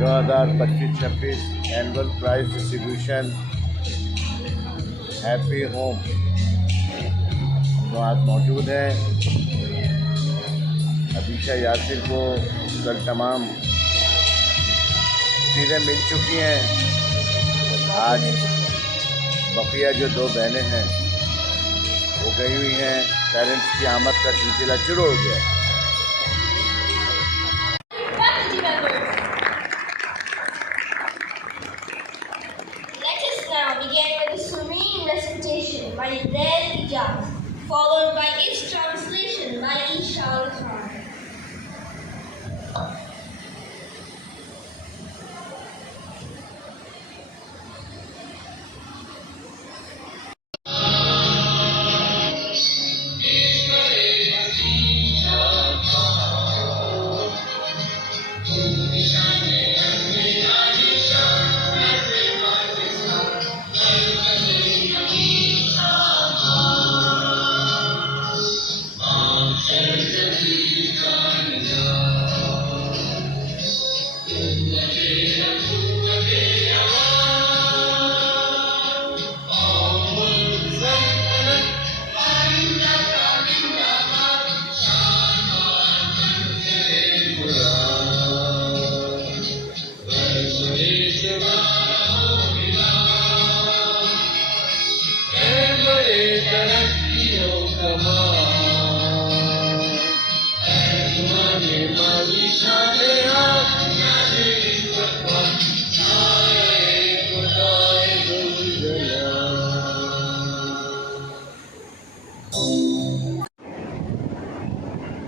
2025-26 annual prize distribution Happy Home तो आज मौजूद हैं। अबीशा यासिर को कल तमाम चीज़ें मिल चुकी हैं। आज बकिया जो दो बहनें हैं वो गई हुई हैं। पेरेंट्स की आमद का सिलसिला शुरू हो गया। By their hijab, followed by its translation by Ishal Khan.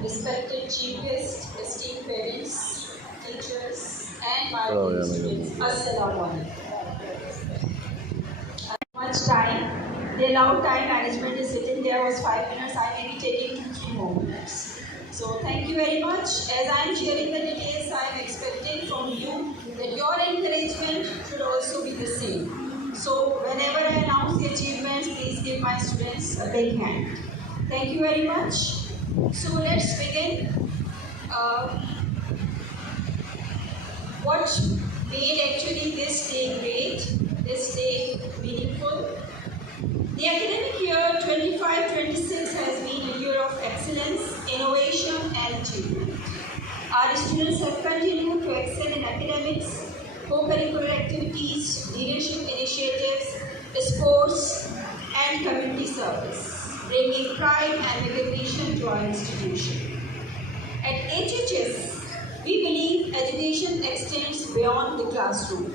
Respected chief guests, esteemed parents, teachers, and my dear students, Assalamu alaikum. Much time, the allowed time management is written there was 5 minutes. I may be taking 2-3 more minutes. So thank you very much. As I am sharing the details, I am expecting from you that your encouragement should also be the same. So whenever I announce the achievements, please give my students a big hand. Thank you very much. So let's begin. What made actually this day great, this day meaningful? The academic year 25-26 has been a year of excellence, innovation and achievement. Our students have continued to excel in academics, co-curricular activities, leadership initiatives, sports and community service, bringing pride and recognition to our institution. At HHS, we believe education extends beyond the classroom.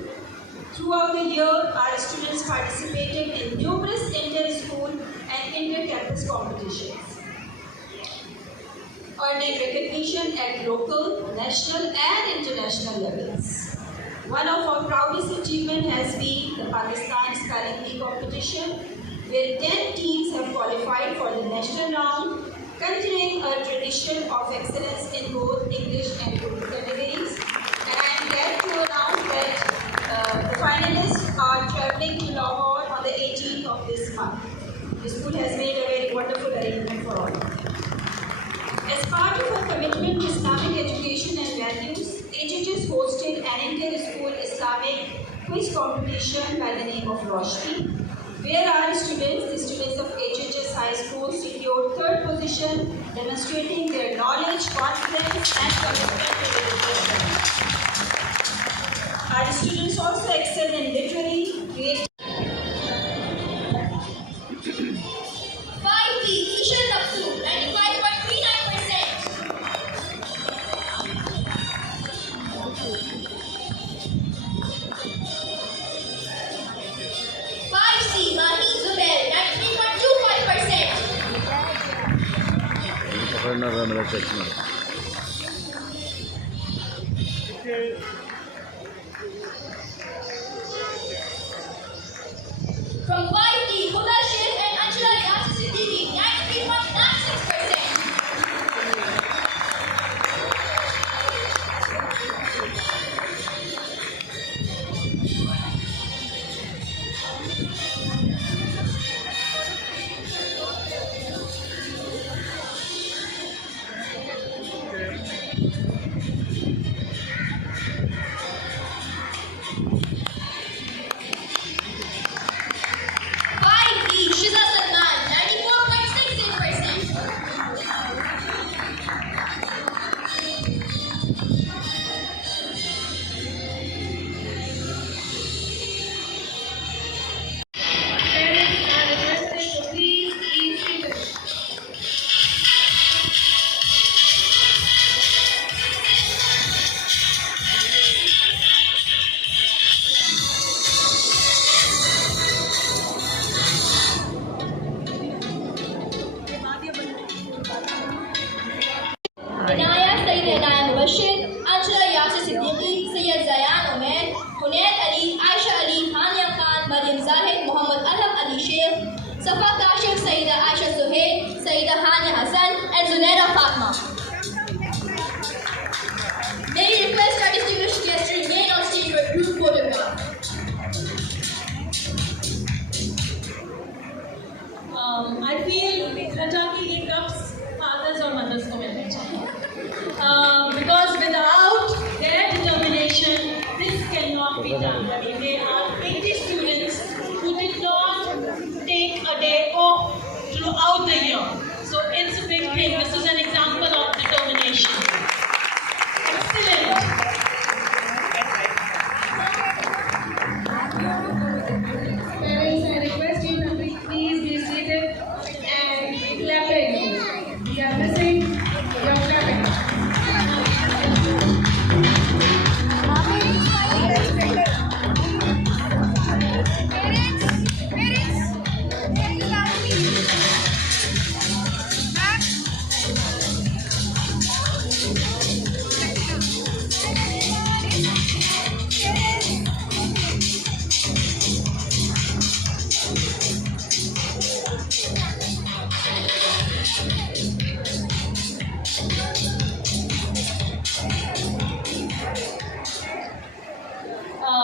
Throughout the year, our students participated in numerous inter-school and inter-campus competitions, earning recognition at local, national and international levels. One of our proudest achievements has been the Pakistan Spelling Bee competition, where 10 teams have qualified for the national round, continuing a tradition of excellence in both English and Urdu categories. And I am glad to announce that the finalists are travelling to Lahore on the 18th of this month. The school has made a very wonderful arrangement for all. As part of our commitment to Islamic education and values, HHS hosted an inter-school Islamic quiz competition by the name of Roshni, where our students, the students of HHS High School, secured 3rd position, demonstrating their knowledge, confidence and commitment to religious studies. Our students also excelled in literary, creative. 5B, Ishan Nafsu, 95.39%. 5C, Mahi Zubair, 93.25%. पकड़ना था मेरा चश्मा। From 5D, Huda Sheikh and Anjala Yasir Siddiqui, 93.96%. 5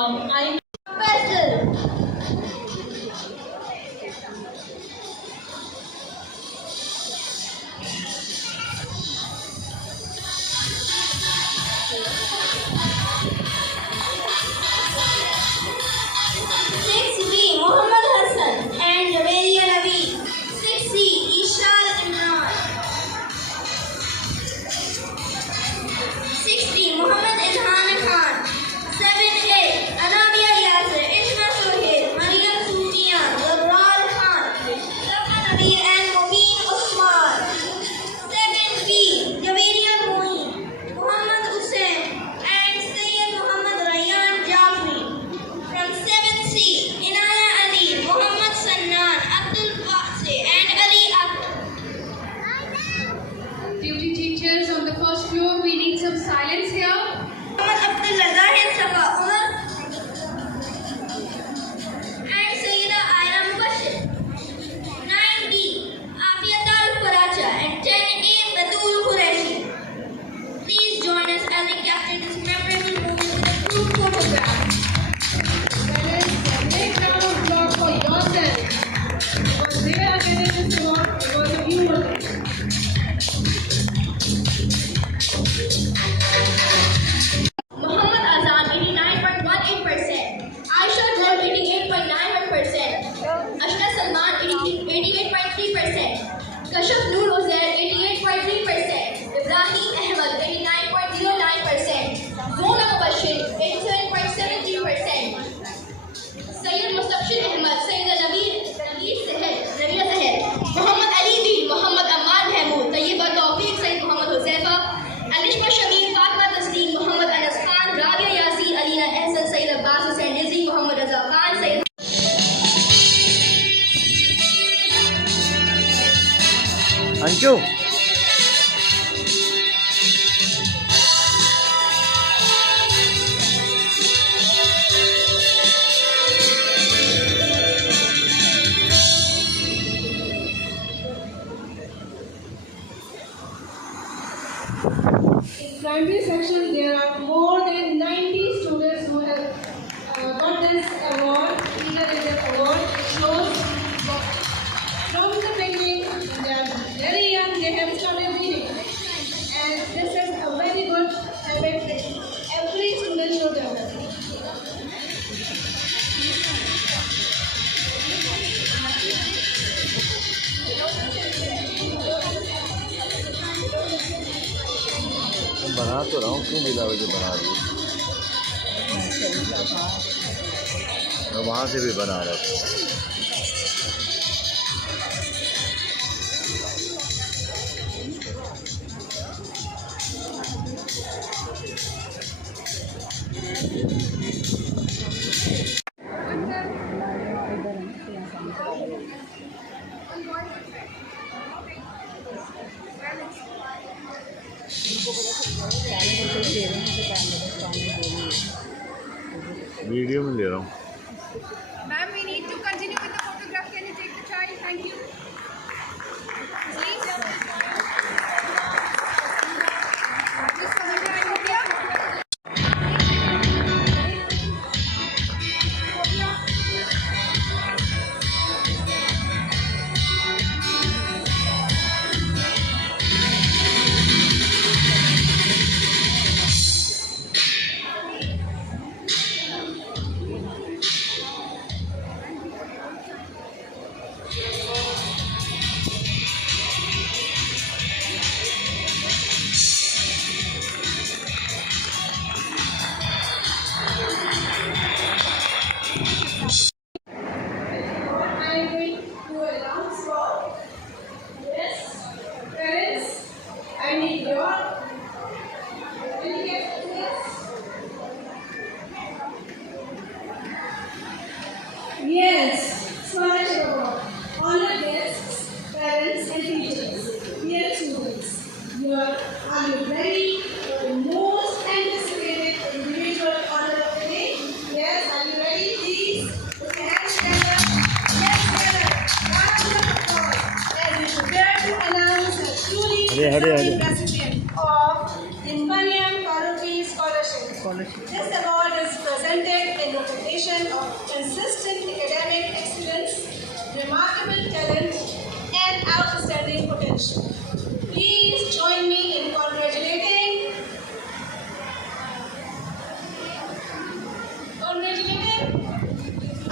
I'm Pastel. Six B. Muhammad Hassan and Javeria Ravi. 6C. Ishal Imran. 6D. Muhammad Izhan Khan. 7A. Anamia Yasir. Ishma Sohail. Mariam Sufian. Labrar Khan. Zafar Nabil and Mubin Osman. 7B. Javeria Moin. Muhammad Hussain and Sayyid Muhammad Rayyan Jafri. From 7C. Inaya Ali. Muhammad Sannan. Abdul Wasi and Ali Akbar. Duty teachers on the first floor, we need some silence here. Muhammad Abdullah Zahid Safa Umar and Sayyida Aira Mubashir. 9B. Afiyat Al-Faracha and 10A. Batul Qureshi. Please join us as we capture this memorable moment with a group photograph. Make round of applause for yourself. Because they are getting this award because of you only. Muhammad Azan 89.18%. Aisha Gold 88.91%. Ashna Salman 88.3%. Kashaf Noor Uzair 88.3%. Ibrahim Ahmad 89.09%. Zona Mubashir 87.73%. Sayyid Mustafshir Ahmad, Sayyida Nabila Sahel, Muhammad Ali Deen, Muhammad Aman Mahmood, Tayyiba Tawfiq, Sayyid Muhammad Huzaifa, Alishma Shamim, Fatma Taslim, Muhammad Anas Khan, Rabia Yasin, Alina Ehsan, Sayyid Abbas Hussain Rizvi, Muhammad Raza Khan, Sayyid Anshu In primary section, there are more than 90 students who have got this award. Either is an award. It shows that from the beginning, they are very young, they have started reading. And this is a very good habit that every student should develop. बना तो रहा हूँ, क्यों बिना वजह बना रही हूँ? मैं वहाँ से भी बना रहा था। वीडियो में ले रहा हूँ। Ma'am, we need to continue with the photograph. Can you take the child? Thank you. Please. Just for the child, okay? Yes, scholarship award. Honored guests, parents and teachers, dear students, are you ready for the most anticipated individual honor of the day? Yes, are you ready? Please put your hands together. Yes, together. Round of applause as we prepare to announce the truly deserving recipient of the Mariam Faruqi Scholarship. This award is presented in a reputation of consistent academic excellence, remarkable talent, and outstanding potential. Please join me in congratulating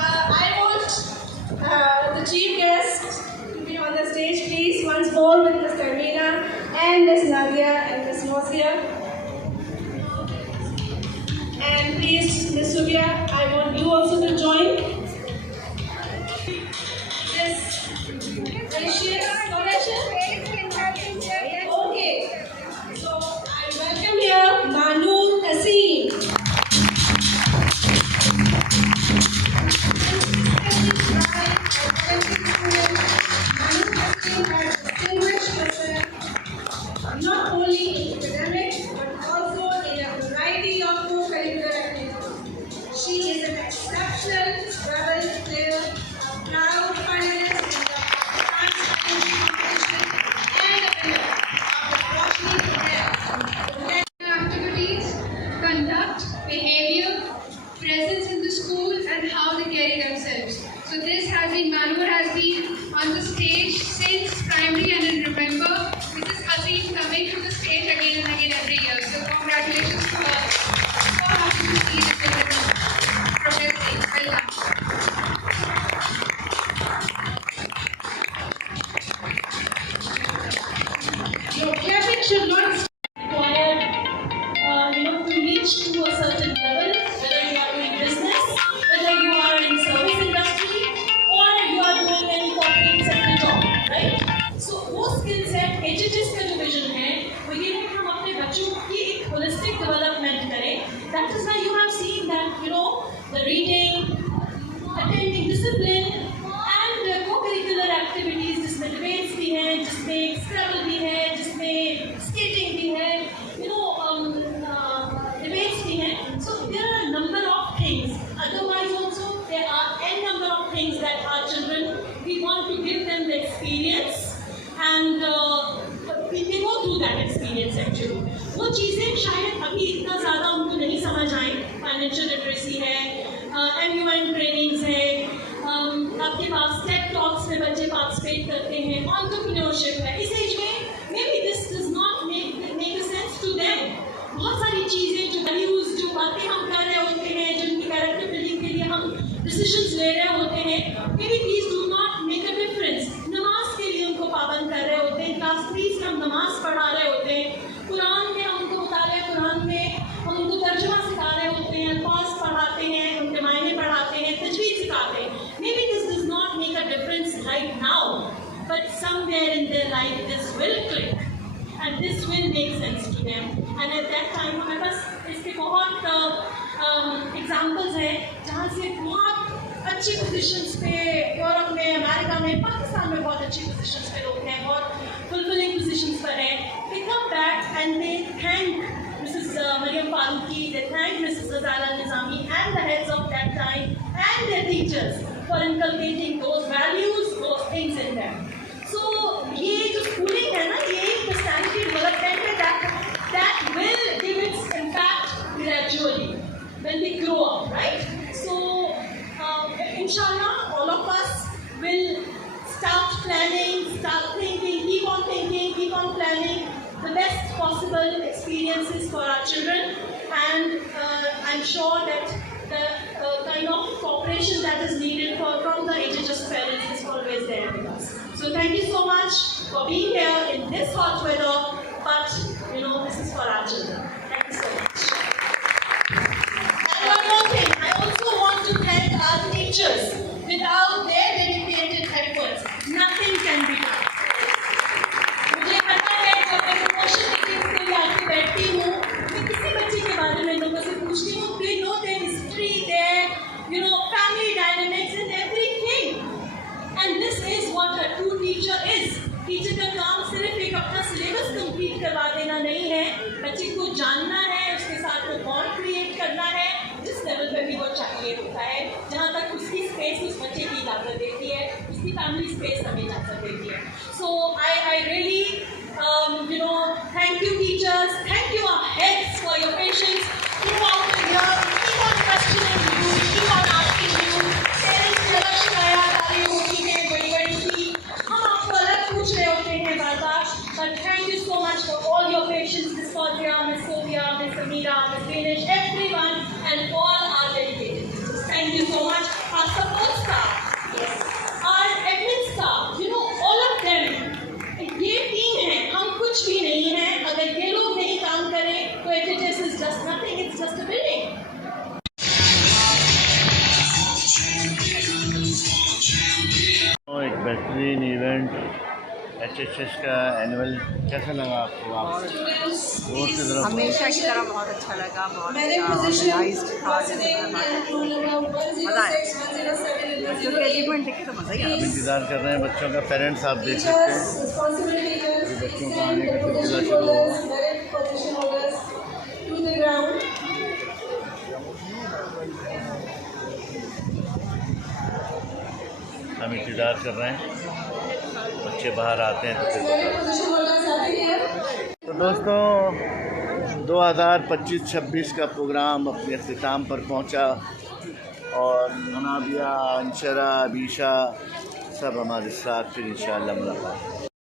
I want the chief guest to be on the stage, please, once more with Ms. Karmina and Ms. Nadia and Ms. Mozia. And please, Ms. Subia, I want you also to join. This gracious scholarship. Okay, so I welcome here Manu Taseem. Not only in academics but also in a variety of co-curricular activities. She is an exceptional rebel player, a proud finalist in the Pakistan competition, and a winner of the Roshni Prize. Activities, conduct, behavior, presence in the school, and how they carry themselves. So this has been, Manu has been on the stage since primary, and I remember Mrs. Haseen coming to the stage again and again every year. So congratulations to her. So happy to see this children progressing. Well done. Your clapping should not require, to reach to a certain level, whether you are doing business, whether you are in service industry, or you are doing any corporate sector job, right? So वो skill set HHS का जो vision है, वो ये है कि हम अपने बच्चों की एक holistic development करें. That is why you have seen that the reading, attending discipline, and co-curricular activities जिसमें debates भी हैं, जिसमें Scrabble भी है, जिसमें skating भी है, debates भी हैं. So there are a number of things. Otherwise also there are n number of things that our children, we want to give them the experience, and we go through that experience actually. वो चीज़ें शायद अभी इतना ज़्यादा उनको नहीं समझ आए. फाइनेंशियल लिटरेसी है, MUN ट्रेनिंग्स है, आपके पास टेक टॉक्स में बच्चे पार्टिसिपेट करते हैं, एंटरप्रेन्योरशिप है. इस एज में maybe this does not make a sense to them. बहुत सारी चीज़ें जो वैल्यूज, जो बातें हम कर रहे होते हैं, जिनकी कैरेक्टर बिल्डिंग के लिए हम डिसीजंस ले रहे होते हैं, maybe these do not make a difference. नमाज के लिए उनको पाबंद कर रहे होते हैं, क्लास 3 से हम नमाज पढ़ा रहे होते हैं, कुरान में हम उनको मुतालिया कुरान में हम उनको तर्जुमा सिखा रहे होते हैं, अल्फाज पढ़ाते हैं, उनके मायने पढ़ाते हैं, तजवीद सिखाते हैं. Maybe this does not make a difference right now, but somewhere in their life this will click. And this will make sense to them. And at that time हमारे पास इसके बहुत एग्जाम्पल्स हैं जहाँ से बहुत अच्छी पोजीशंस पे, यूरोप में, अमेरिका में, पाकिस्तान में बहुत अच्छी पोजीशंस पे लोग हैं, बहुत फुलफिलिंग पोजीशंस पर हैं. They come back and they thank Mrs. Mariam Faruqi, they thank Mrs. Azala Nizami and the heads of that time and their teachers for inculcating those values, those things in them. So ये जो schooling है ना, ये personality development है, that will give its impact gradually when we grow up, right? So inshallah all of us will start planning, start thinking, keep on planning the best possible experiences for our children, and I'm sure that the kind of cooperation that is needed from the HHS parents is always there with us. So thank you so much for being here in this hot weather, but this is for our children. Thank you so much. And one more thing, I also want to thank our teachers. Without their dedicated efforts, nothing can be done. मुझे पता है जब मैं promotion meetings के लिए आके बैठती हूँ, मैं किसी बच्चे के बारे में लोगों से पूछती हूँ, they know their history, their family dynamics and everything. And this is what a true teacher is. Teacher का काम सिर्फ एक अपना सिलेबस कंप्लीट करवा देना नहीं है, बच्चे को जानना है, उसके साथ वो बॉन्ड क्रिएट करना है, जिस लेवल पे भी वो चाहिए होता है, जहाँ तक उसकी स्पेस उस बच्चे की इजाज़त देती है, उसकी फैमिली स्पेस हमें इजाज़त देती है. So I really thank you teachers, thank you our heads for your patience throughout the year. Keep on questioning you. बेहतरीन इवेंट HSS का एनुअल कैसा लगा आपको? आप जोर से ज़रा हमेशा की तरह बहुत अच्छा लगा, बहुत ऑर्गेनाइज्ड था, मज़ा आया। बच्चों के अचीवमेंट देख के तो मज़ा ही हम आया। इंतज़ार कर रहे हैं बच्चों का। पेरेंट्स आप देख सकते हैं कि बच्चों का आने का सिलसिला शुरू होगा। हम इंतज़ार कर रहे हैं, बच्चे बाहर आते हैं तो फिर। तो दोस्तों 2025-26 का प्रोग्राम अपने अख्तिताम पर पहुंचा और मनाबिया, अंशरा, अबीशा सब हमारे साथ फिर इंशाअल्लाह मुलाकात।